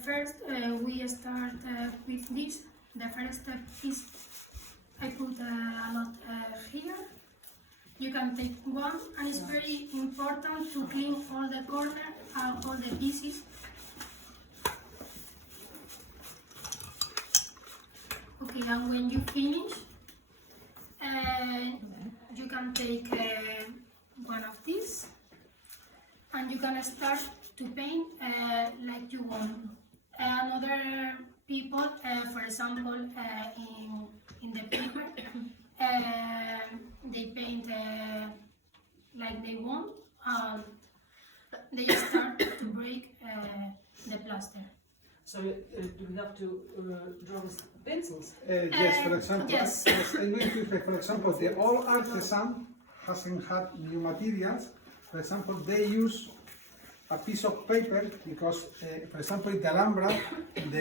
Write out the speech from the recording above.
First, we start with this. The first step is I put a lot here. You can take one, and it's very important to clean all the corners and all the pieces. Okay, and when you finish, you can take one of these, and you can start to paint like you want. Other people, for example, in the paper, they paint like they want. They start to break the plaster. So do we have to draw with pencils? Yes, for example, yes. I'm going to say, for example, the old artisan hasn't had new materials. For example, they use a piece of paper because, for example, in the Alhambra, the